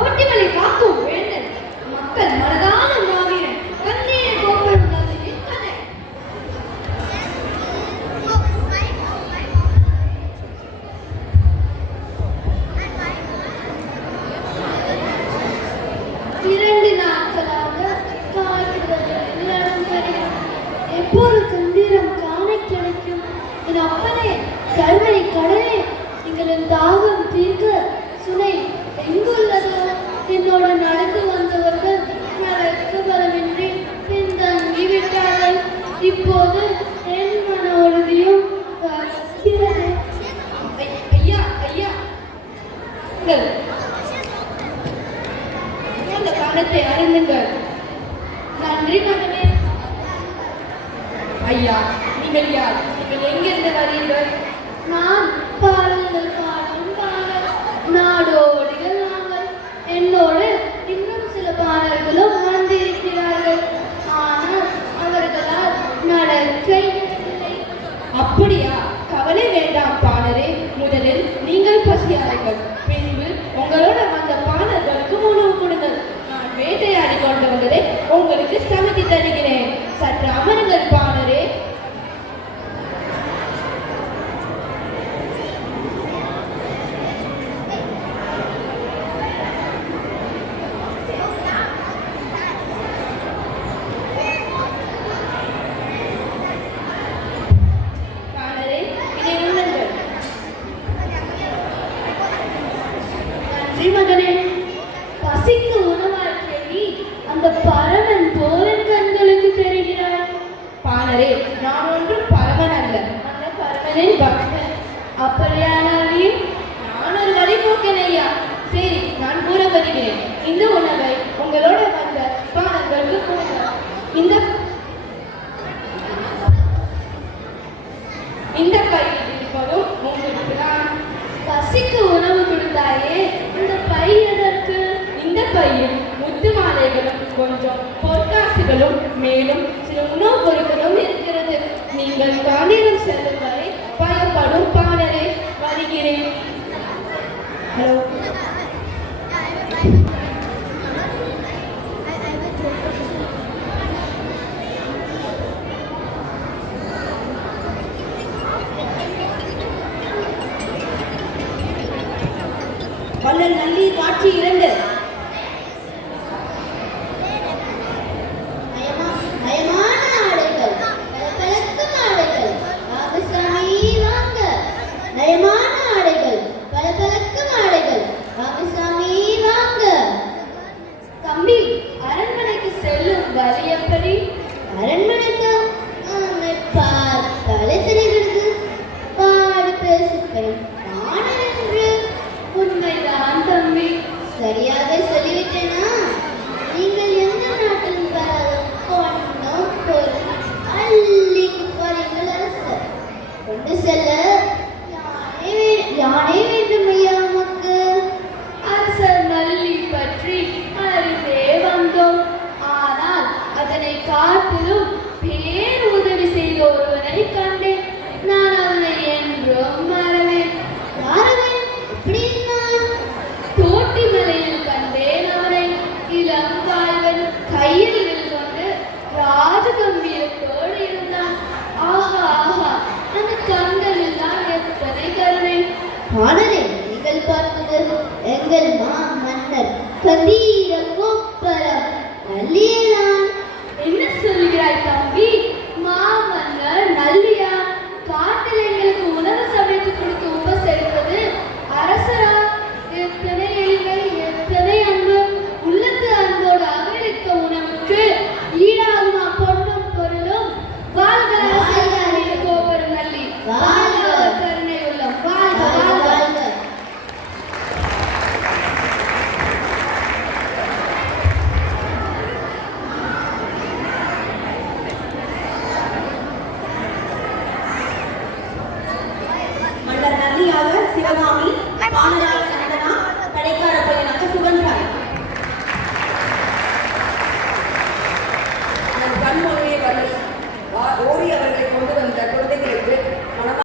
தோட்டிகளை காக்கும் வேந்தன் மக்கள் மனதான மாவீரன் கண்ணீரை கோப்பரும் நதியின் கதை. இரண்டு நாட்களாக காய்கிறது வருகிறேன். எப்போது தந்திரம் காண கிடைக்கும்? என் அப்பனே, கருணை கடனே, எங்களின் தாகம் தீர்க்க சுனை எங்குள்ளதோ? என்னோட நடந்து வந்தவர்கள் நடக்க பலமின்றி பின்தங்கி விட்டார்கள். இப்போது என் மன உறுதியும் ஐயா ஐயா, அந்த பணத்தை அருந்துங்கள். நன்றி மகனே. ஐயா, நீங்கள் யார்? நீங்கள் எங்கிருந்து வருகிறீர்கள்? நான் பாடல்கள் பாடும் பாடல் நாடோடிகள் நாங்கள். என்னோடு இன்னும் சில பாடல்களும் வந்திருக்கிறார்கள். ஆனால் அவர்களால் நடக்கை. அப்படியா? கவலை வேண்டாம் பாடரே. முதலில் நீங்கள் பசியாருங்கள், பின்பு உங்களோட வந்த பாடல்களுக்கு உணவு கொடுங்கள். நான் வேட்டையாடி கொண்டு வந்ததை உங்களுக்கு சமைத்து தருகிறேன். சற்று அமருங்கள் பாடரே. மகனே, பசிக்கு உணவாற்றிய நீ அந்த பரமன் போலன் கண்களுக்கு தெரிகிறாய். பாலரே, நான் ஒன்றும் பரமன் அல்ல, அந்த பரமனின் பக்தன். அப்படியானால் நீ? நான் ஒரு வழிபோக்கன் ஐயா. சரி, நான் கூற வருகிறேன். இந்த உணவை உங்களோட வந்த பாலர்களுக்கு கொடுங்க. இந்த பையில் இருப்பதும் உங்களுக்கு தான். பசிக்கு உணவு கொடுத்தாயே, இந்த பை எதற்கு? இந்த பையில் முத்து மாலைகளும் கொஞ்சம் பொற்காசுகளும் மேலும் சில உணவுப் பொருட்களும் இருக்கிறது. நீங்கள் காந்திரம் செல்லும் வரை பயப்படும் பாடலை வருகிறேன். ஹலோ, வள்ளல் நல்லி காட்சி 2. நயமான ஆடைகள், பளபளக்கும் ஆடைகள், ராமசாமி வாங்க. நயமான ஆடைகள், பளபளக்கும் ஆடைகள், ராமசாமி வாங்க. தம்பி, அரண்மனைக்கு செல்லும் வழி எப்படி? அரண்மனைக்கு பார்த்தாலே தெரிகிறது. பாடு பேசுகிறேன் என்று உண்மைதான் தம்பி. சரியாக சொல்லிவிட்டேனா? நீங்கள் எந்த நாட்டிலும் வராத பொண்ணும் பொருள் அள்ளிக்கு போறீங்கள். அரசர் கொண்டு செல்ல யானே வேண்டும் ஐயா உமக்கு. அரசர் நல்லி பற்றி அறிந்தே வந்தோம். ஆனால் அதனை காட்டிலும் பேர் உதவி செய்த ஒருவனை கண்டேன். நான் அவனை என்றும் மறவேன். தோட்டி மலையில் கண்டேன் அவனை. இளம் வாழ்வன் கையில் கொண்டு ராஜகம்பீரத்தோடு இருந்தான். ஆஹா ஆஹா, அந்த கண்களில் தான் எத்தனை கருணை. பாடலே, நீங்கள் பார்த்தது எங்கள் மன்னர் கந்தீர கோப்பரம் நல்லியதான். என்ன சொல்கிறாய் தம்பி? மாமன்னர் நல்லியா? காட்டில் எங்களுக்கு உணவு சமைத்து கொடுத்து உபசரிப்பது அரசரா? எத்தனை எளிமை, எத்தனை அன்பு! உள்ளத்து அன்போடு அகலித்த உணவுக்கு ஈடாகுமா பொண்ணும் பொருளும்? வாழ்க கோபுரம் நல்லி, வாழ்க கருணை உள்ளம், வாழ்க வாழ்க. மன்னர் நல்லியாக சில